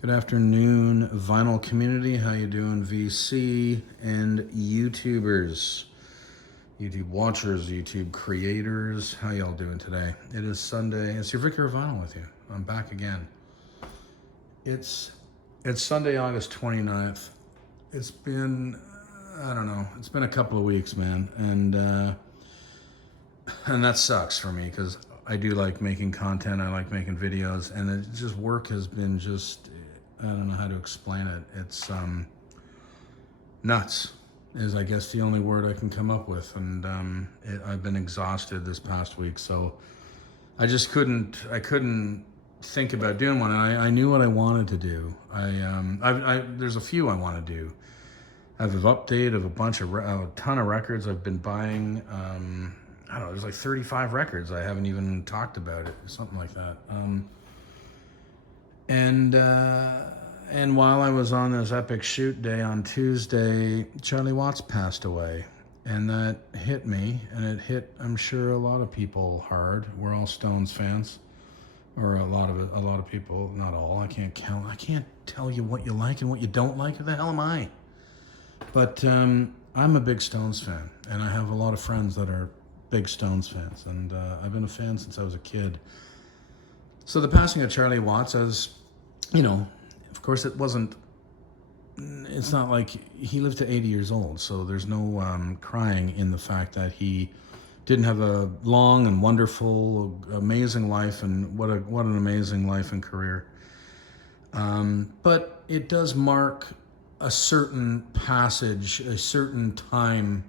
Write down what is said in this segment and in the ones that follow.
Good afternoon, vinyl community. How you doing, VC and YouTubers, YouTube watchers, YouTube creators? How y'all doing today? It is Sunday. It's your Vicar of Vinyl with you. I'm back again. It's Sunday, August 29th. It's been I don't know. It's been a couple of weeks, man, and that sucks for me because I do like making content. I like making videos, and it just work has been just I don't know how to explain it. It's nuts is I guess the only word I can come up with, and I've been exhausted this past week, so I couldn't think about doing one. And I knew what I wanted to do. There's a few I want to do. I have an update of a ton of records I've been buying. I don't know, there's like 35 records I haven't even talked about it, something like that. And while I was on this epic shoot day on Tuesday, Charlie Watts passed away, and that hit me, and it hit, I'm sure, a lot of people hard. We're all Stones fans, or a lot of people, not all. I can't tell you what you like and what you don't like. Who the hell am I? But I'm a big Stones fan, and I have a lot of friends that are big Stones fans, and I've been a fan since I was a kid. So the passing of Charlie Watts, as you know, of course, it's not like he lived to 80 years old, so there's no crying in the fact that he didn't have a long and wonderful, amazing life, and what an amazing life and career. But it does mark a certain passage, a certain time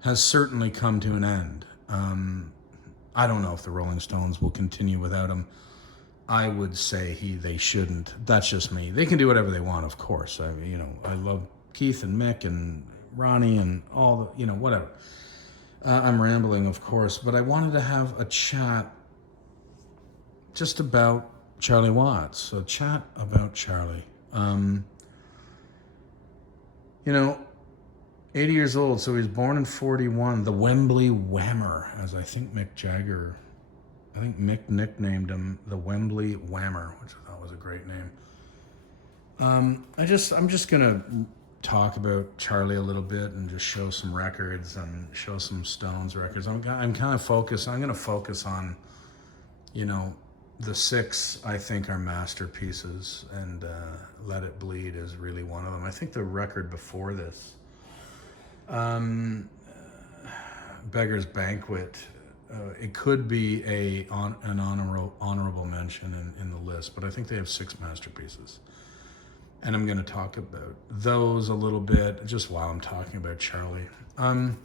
has certainly come to an end. I don't know if the Rolling Stones will continue without him. I would say they shouldn't. That's just me. They can do whatever they want, of course. I love Keith and Mick and Ronnie and all the, whatever. I'm rambling, of course, but I wanted to have a chat just about Charlie Watts. A chat about Charlie. 80 years old, so he was born in 41. The Wembley Whammer, as I think Mick nicknamed him the Wembley Whammer, which I thought was a great name. I'm just gonna talk about Charlie a little bit and just show some records and show some Stones records. I'm kind of focused. I'm gonna focus on, the 6 I think are masterpieces, and Let It Bleed is really one of them. I think the record before this, Beggar's Banquet, it could be an honorable mention in the list, but I think they have 6 masterpieces. And I'm going to talk about those a little bit just while I'm talking about Charlie. Born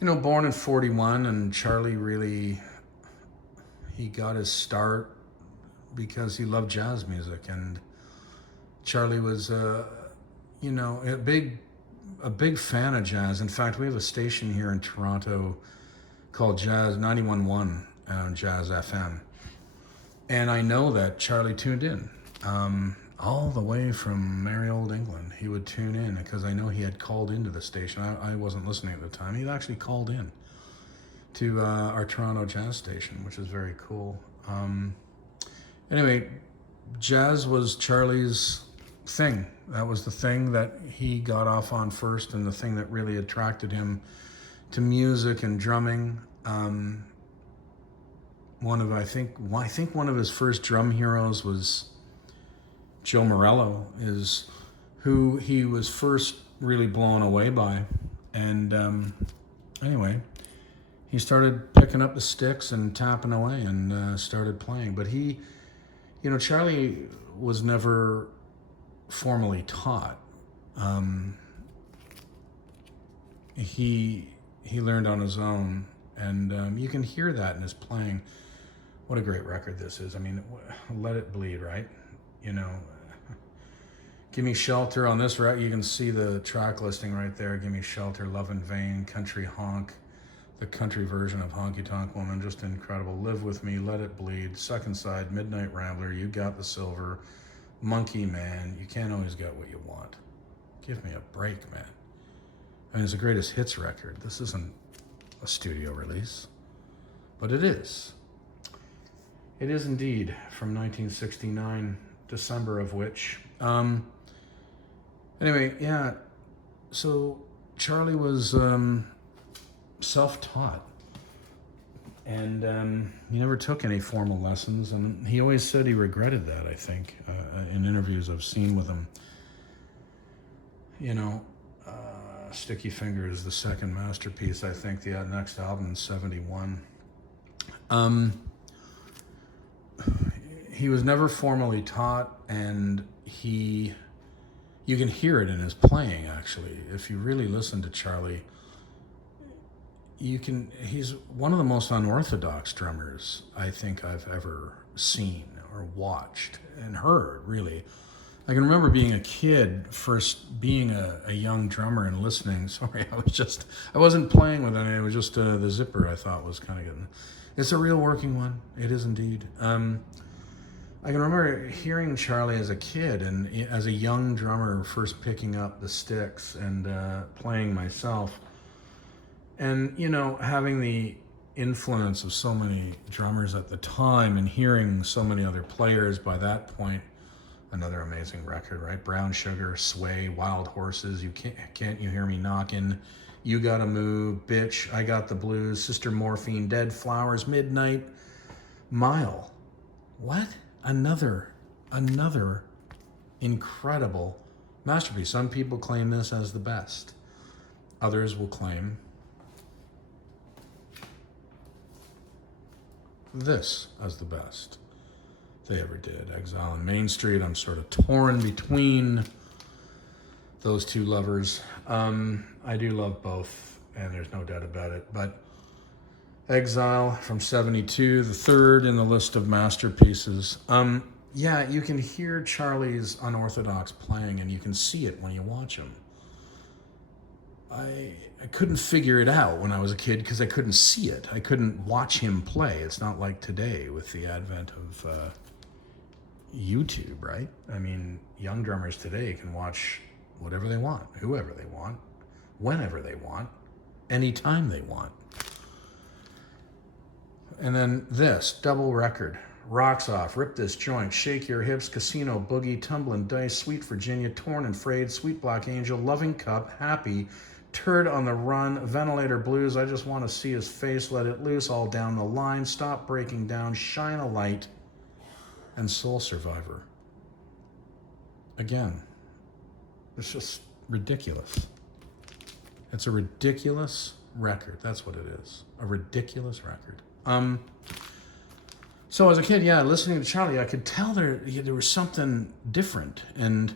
in 41, and Charlie really, he got his start because he loved jazz music, and Charlie was a big fan of jazz. In fact, we have a station here in Toronto called Jazz 91.1 on Jazz FM, and I know that Charlie tuned in all the way from merry old England. He would tune in because I know he had called into the station. I wasn't listening at the time. He actually called in to our Toronto jazz station, which is very cool. Anyway, jazz was Charlie's thing. That was the thing that he got off on first, and the thing that really attracted him to music and drumming. I think one of his first drum heroes was Joe Morello, is who he was first really blown away by. And anyway, he started picking up the sticks and tapping away and started playing. But Charlie was never formally taught. He learned on his own, and you can hear that in his playing. What a great record this is. I mean, Let It Bleed, right? Give Me Shelter on this record. You can see the track listing right there. Give Me Shelter, Love in Vain, Country Honk, the country version of Honky Tonk Woman, just incredible. Live With Me, Let It Bleed, Second Side, Midnight Rambler, You Got the Silver, Monkey Man, You Can't Always Get What You Want. Give me a break, man. I mean, it's the greatest hits record. This isn't a studio release, but it is. It is indeed from 1969, December of which. Anyway, yeah. So Charlie was self-taught, and he never took any formal lessons, and he always said he regretted that. I think in interviews I've seen with him, you know, Sticky Fingers, the second masterpiece. I think the next album, '71. He was never formally taught, and you can hear it in his playing, actually. If you really listen to Charlie, he's one of the most unorthodox drummers I think I've ever seen or watched and heard, really. I can remember being a kid, first being a young drummer and listening. Sorry, I wasn't playing with any, it was just the zipper I thought was kind of good. It's a real working one. It is indeed. I can remember hearing Charlie as a kid and as a young drummer first picking up the sticks and playing myself. And, you know, having the influence of so many drummers at the time and hearing so many other players by that point. Another amazing record, right? Brown Sugar, Sway, Wild Horses, Can't You Hear Me Knockin', You Gotta Move, Bitch, I Got the Blues, Sister Morphine, Dead Flowers, Midnight, Mile. What? Another incredible masterpiece. Some people claim this as the best. Others will claim this as the best they ever did. Exile on Main Street. I'm sort of torn between those two lovers. I do love both, and there's no doubt about it. But Exile from '72, the third in the list of masterpieces. Yeah, you can hear Charlie's unorthodox playing, and you can see it when you watch him. I couldn't figure it out when I was a kid because I couldn't see it. I couldn't watch him play. It's not like today with the advent of YouTube, right? I mean, young drummers today can watch whatever they want, whoever they want, whenever they want, anytime they want. And then this, double record. Rocks Off, Rip This Joint, Shake Your Hips, Casino Boogie, Tumblin' Dice, Sweet Virginia, Torn and Frayed, Sweet Black Angel, Loving Cup, Happy, Turd on the Run, Ventilator Blues, I Just Want to See His Face, Let It Loose, All Down the Line, Stop Breaking Down, Shine a Light, and Soul Survivor. Again, it's just ridiculous. It's a ridiculous record. That's what it is. A ridiculous record. So as a kid, yeah, listening to Charlie, I could tell there was something different and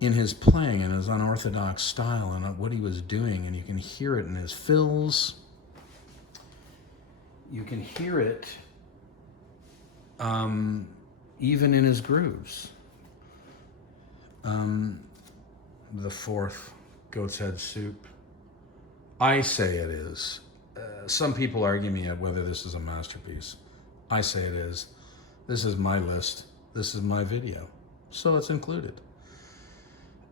in his playing and his unorthodox style and what he was doing, and you can hear it in his fills. You can hear it even in his grooves. The fourth, Goat's Head Soup. I say it is. Some people argue me at whether this is a masterpiece. I say it is. This is my list. This is my video. So it's included.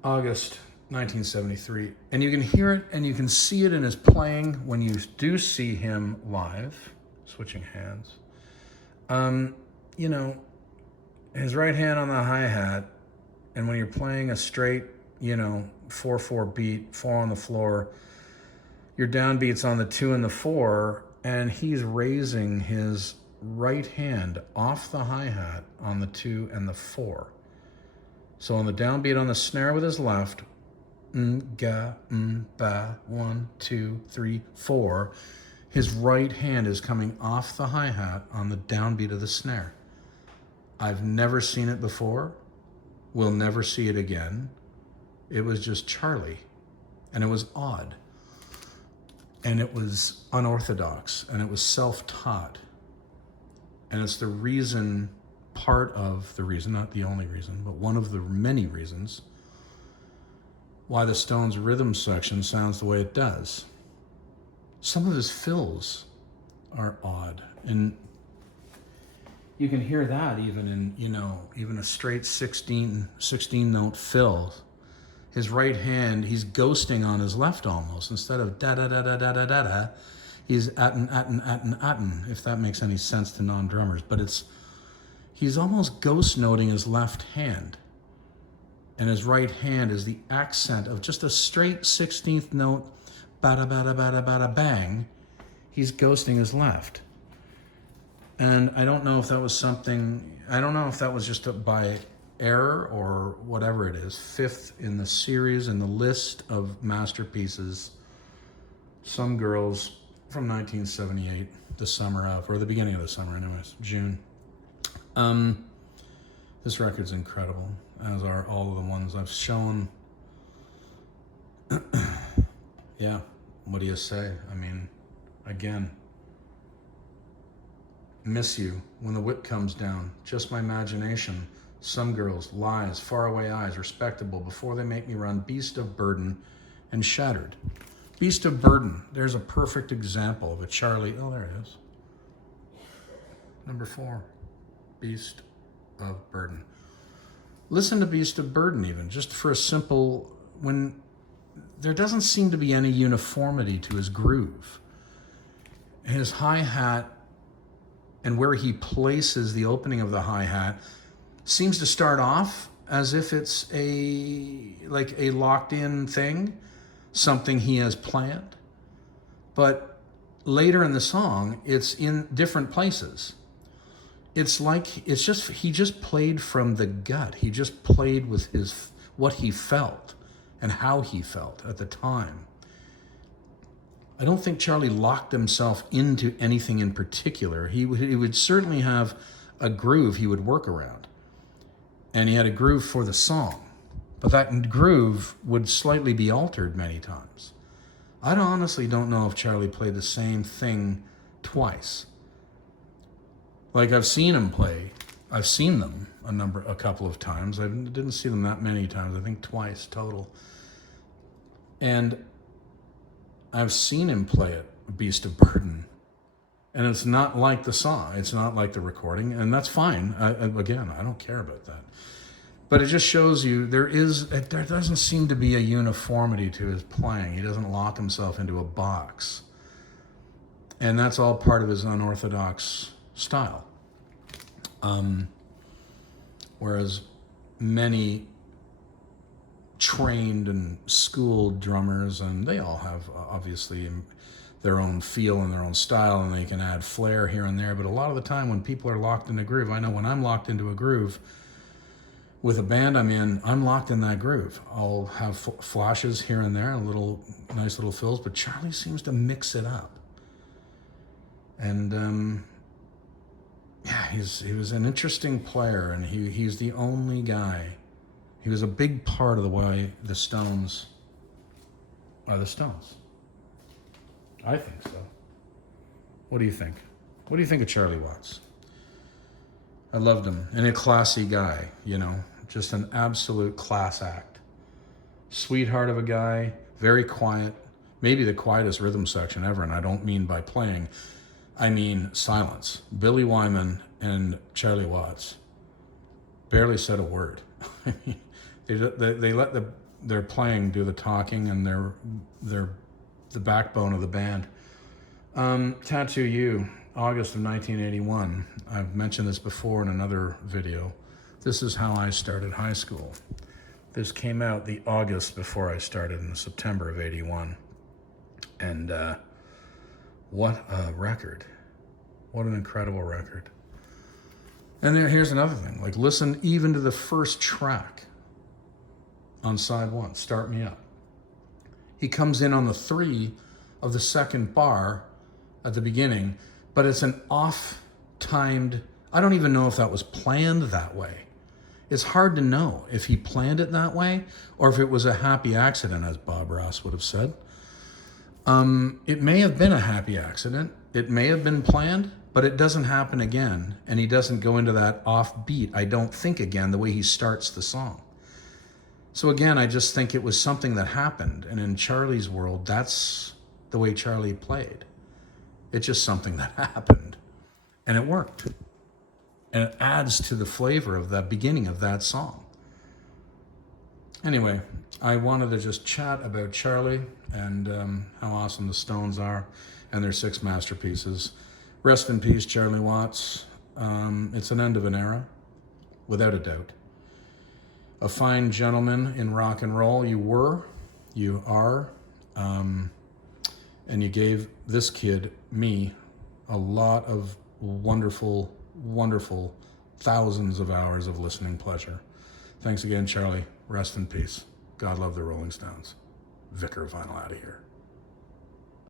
August 1973. And you can hear it and you can see it in his playing when you do see him live, switching hands. You know, his right hand on the hi-hat, and when you're playing a straight, 4/4 beat, 4 on the floor, your downbeat's on the 2 and the 4, and he's raising his right hand off the hi-hat on the 2 and the 4. So on the downbeat on the snare with his left, ga, ba, 1, 2, 3, 4, his right hand is coming off the hi-hat on the downbeat of the snare. I've never seen it before. We'll never see it again. It was just Charlie, and it was odd. And it was unorthodox, and it was self-taught. And it's the reason, part of the reason, not the only reason, but one of the many reasons why the Stones' rhythm section sounds the way it does. Some of his fills are odd, and you can hear that even in, even a straight 16 note fill. His right hand, he's ghosting on his left almost. Instead of da da da da da da da da, He's atten, if that makes any sense to non-drummers. But he's almost ghost noting his left hand. And his right hand is the accent of just a straight 16th note, bada bada bada bada bang. He's ghosting his left. And I don't know if that was something, I don't know if that was just by error or whatever it is. 5th in the series, in the list of masterpieces, Some Girls from 1978, the summer of, or the beginning of the summer anyways, June. This record's incredible, as are all of the ones I've shown. Yeah, what do you say? I mean, again, miss you when the whip comes down, just my imagination. Some girls, lies, faraway eyes, respectable, before they make me run, beast of burden, and shattered. Beast of burden, there's a perfect example of a Charlie, oh there it is. Number 4, Beast of Burden. Listen to Beast of Burden even, just for a simple, when there doesn't seem to be any uniformity to his groove. His hi-hat and where he places the opening of the hi-hat seems to start off as if it's like a locked-in thing, something he has planned. But later in the song, it's in different places. It's like, he just played from the gut. He just played with what he felt and how he felt at the time. I don't think Charlie locked himself into anything in particular. He would certainly have a groove he would work around. And he had a groove for the song. But that groove would slightly be altered many times. I honestly don't know if Charlie played the same thing twice. Like, I've seen him play. I've seen them a couple of times. I didn't see them that many times. I think twice total. And I've seen him play it, Beast of Burden. And it's not like the song. It's not like the recording. And that's fine. Again, I don't care about that. But it just shows you there doesn't seem to be a uniformity to his playing. He doesn't lock himself into a box. And that's all part of his unorthodox style. Whereas many trained and schooled drummers, and they all have obviously their own feel and their own style, and they can add flair here and there. But a lot of the time when people are locked in a groove, I know when I'm locked into a groove with a band I'm in, I'm locked in that groove. I'll have flashes here and there, nice little fills, but Charlie seems to mix it up. And yeah, he was an interesting player, and he's the only guy. He was a big part of the why the Stones are the Stones. I think so. What do you think? What do you think of Charlie Watts? I loved him, and a classy guy, just an absolute class act. Sweetheart of a guy, very quiet, maybe the quietest rhythm section ever, and I don't mean by playing, I mean silence. Billy Wyman and Charlie Watts barely said a word. I mean, they let their playing do the talking, and they're the backbone of the band. Tattoo You, August of 1981. I've mentioned this before in another video. This is how I started high school. This came out the August before I started in September of 81. And what a record. What an incredible record. And then here's another thing. Like, listen even to the first track on side 1, Start Me Up. He comes in on the 3 of the second bar at the beginning, but it's an off-timed, I don't even know if that was planned that way. It's hard to know if he planned it that way or if it was a happy accident, as Bob Ross would have said. It may have been a happy accident. It may have been planned, but it doesn't happen again. And he doesn't go into that offbeat, I don't think, again, the way he starts the song. So again, I just think it was something that happened. And in Charlie's world, that's the way Charlie played. It's just something that happened. And it worked. And it adds to the flavor of the beginning of that song. Anyway, I wanted to just chat about Charlie and how awesome the Stones are. and their 6 masterpieces. Rest in peace, Charlie Watts. It's an end of an era, without a doubt. A fine gentleman in rock and roll. You were, you are, and you gave this kid, me, a lot of wonderful, wonderful thousands of hours of listening pleasure. Thanks again, Charlie. Rest in peace. God love the Rolling Stones. Vicar of Vinyl out of here.